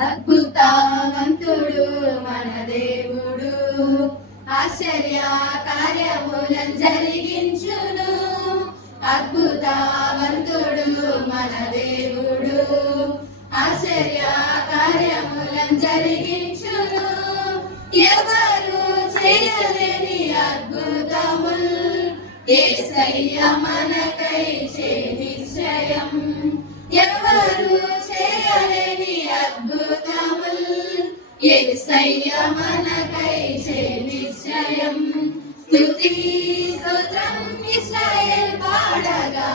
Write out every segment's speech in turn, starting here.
అద్భుతవంతుడు మన దేవుడు, ఆశ్చర్య కార్యములను జరిగించును. అద్భుతవంతుడు మన దేవుడు, ఆశ్చర్య కార్యములను జరిగించును. ఎవరు చేయలేని అద్భుతములు యేసయ్య మనకై నిశ్చయం. ఎవరు చేయలేని అద్భుతములు యేసయ్య మనకై నిశ్చయం. స్తుతి స్తోత్రం ఇశ్రాయేలు పాడగా,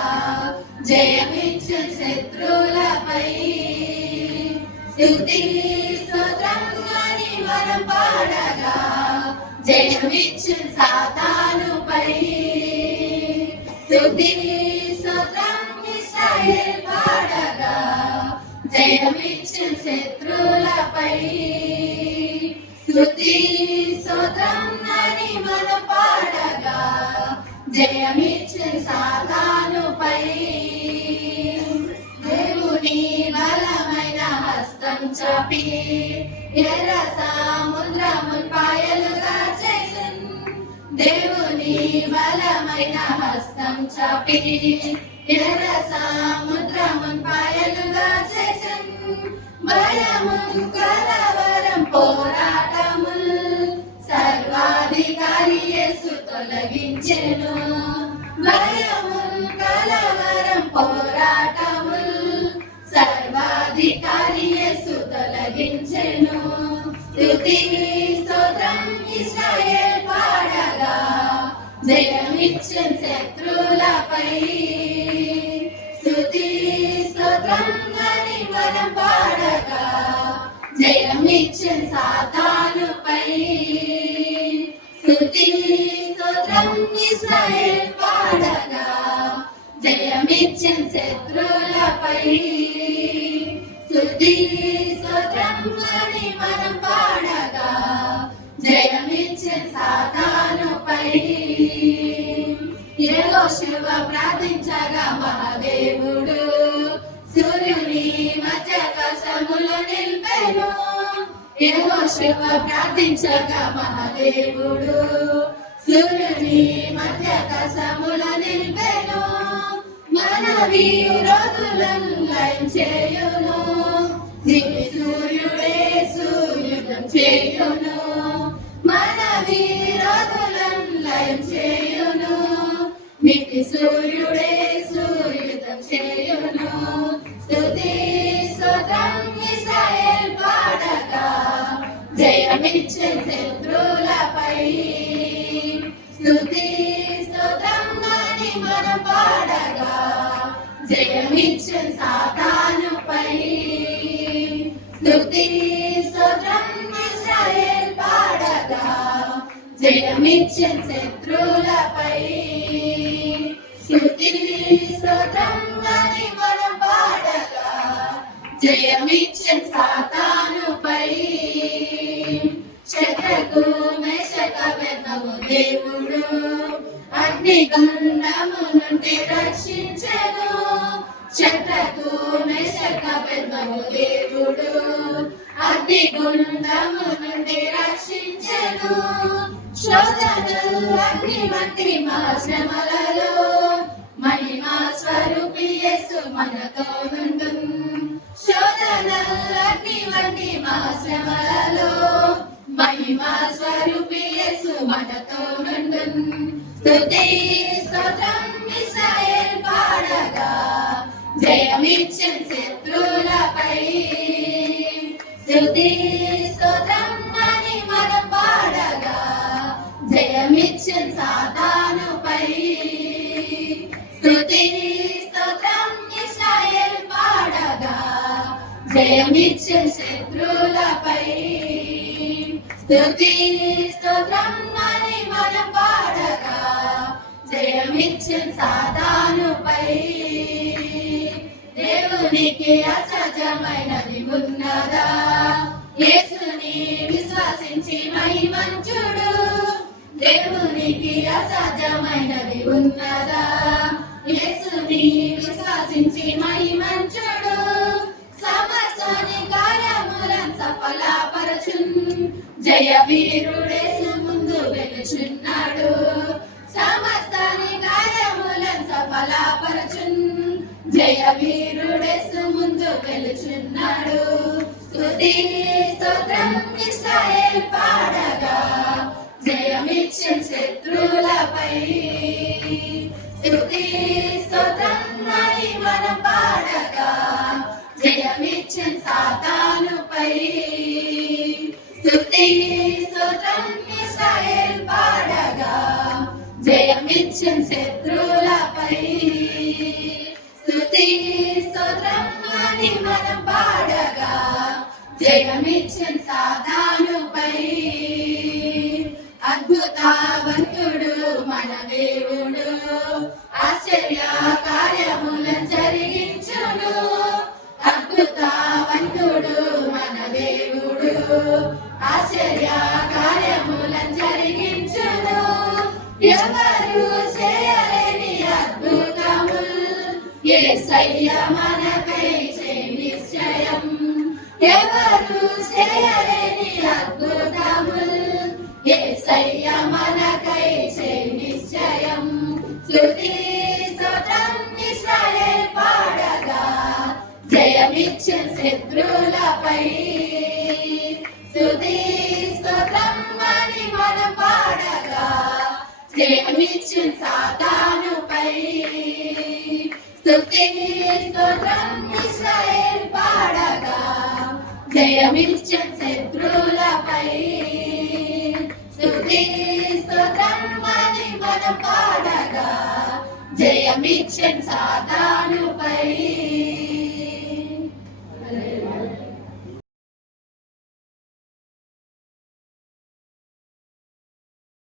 జయమిచ్చు శత్రువులపై. స్తుతి స్తోత్రం అని మనం పాడగా, జయమిచ్చు సాతానుపై. స్తుతి స్తోత్రం ఇశ్రాయేలు పాడగా, జయమిచ్చు శత్రువులపై. స్తుతి స్తోత్రం అని మనం పాడగా, జయమిచ్చు సాతానుపై. దేవుని బలమైన హస్తం చాపి ఎర్ర సముద్రమును పాయలుగా చేసెను. దేవుని బలమైన హస్తం చాపి ఎర్ర సముద్రమును పాయలుగా చేసెను. భయము కలవరం పోరాటములు సర్వాధికారి యేసు తొలగించెను. భయము కలవరం పోరాటములు సర్వాధికారి యేసు తొలగించెను. స్తుతి స్తోత్రం ఇశ్రాయేలు పాడగా, జయమిచ్చు శత్రువులపై. స్తుతి స్తోత్రం అని మనం పాడగా, జయమిచ్చు సాతానుపై. స్తుతి స్తోత్రం ఇశ్రాయేలు పాడగా, జయమిచ్చు శత్రువులపై. స్తుతి స్తోత్రం అని మనం పాడగా, జయమిచ్చు సాతానుపై. యెహోషువ ప్రార్థించగా మహాదేవుడు సూర్యుని మధ్యాకాశములో నిలిపెను. యెహోషువ ప్రార్థించగా మహాదేవుడు సూర్యుని మధ్యాకాశములో నిలిపెను. మన విరోధులను లయం చేయును, నీతి సూర్యుడే సూర్యుడం చేయును. మన విరోధులను లయం చేయును, నీతి సూర్యుడే సూర్యుడం చేయును. స్తుతి స్తోత్రం ఇశ్రాయేలు పాడగా, జయమిచ్చు శత్రువులపై. స్తుతి స్తోత్రం అని మనం పాడగా, జయమిచ్చు సాతానుపై. స్తుతి స్తోత్రం ఇశ్రాయేలు పాడగా, జయమిచ్చు శత్రువులపై. స్తుతి స్తోత్రం అని మనం పాడగా, జయమిచ్చు సాతానుపై. శత్రుకు మేషక బెదకు దేవుడు అగ్నిగుండము నుండి రక్షించెను. శత్రుకు మేషక బెదకు దేవుడు అగ్నిగుండము నుండి రక్షించెను. శోధనలు అగ్ని వంటి మహాశ్రమలలో మహిమా స్వరూపి యేసు మనతో నుండును. శోధనలు అగ్ని వంటి మహాశ్రమలలో మహిమా స్వరూపి యేసు మనతో నుండును. స్తుతి స్తోత్రం ఇశ్రాయేలు పాడగా, జయమిచ్చు శత్రువులపై. స్తుతి స్తోత్రం అని మనం పాడగా, జయమిచ్చు సాతానుపై. స్తుతి స్తోత్రం ఇశ్రాయేలు పాడగా, జయమిచ్చు శత్రువులపై. స్తుతి స్తోత్రం అని మనం పాడగా, జయమిచ్చు సాతానుపై. దేవునికి అసాధ్యమైనది ఉన్నదా? యేసుని విశ్వసించి మహిమంచుడు. దేవునికి అసాధ్యమైనది ఉన్నదా? యేసుని విశ్వసించి మహిమంచుడు. సమస్తని కార్యముల బలపరచున్ జయ వీరుడేసు ముందు వెలుచున్నాడు సమస్తాని కార్యములను సఫలపరచున్ జయ వీరుడేసు ముందు వెలుచున్నాడు స్తుతి స్తోత్రం ఇశ్రాయేల్ పాడగా జయమిచ్చన్ శత్రులపై స్తుతి స్తోత్రం అని మనం పాడగా జయమిచ్చన్ సాతానుపై స్తుతి స్తోత్రం ఇశ్రాయేల్ పాడగా జయమిచ్చన్ శత్రులపై స్తుతి స్తోత్రం అని మనం పాడగా జయమిచ్చన్ సాతానుపై అద్భుతవంతుడు మన దేవుడు ఆశ్చర్య కార్యములను జరిగించును అద్భుతవంతుడు మన దేవుడు ఆశ్చర్య కార్యములను జరిగించును ఎవరు చేయలేని అద్భుతములు యేసయ్య మనకై నిశ్చయం ఎవరు చేయలేని అద్భుతములు యేసయ్య మనకై నిశ్చయం స్తుతి స్తోత్రం ఇశ్రాయేల్ పాడగా జయమిచ్చన్ శత్రులపై స్తుతి స్తోత్రం అని మనం పాడగా జయమిచ్చన్ సాతానుపై స్తుతి స్తోత్రం ఇశ్రాయేల్ పాడగా జయమిచ్చన్ శత్రులపై స్తుతి స్తోత్రం అని మనం పాడగా జయమిచ్చన్ సాతానుపై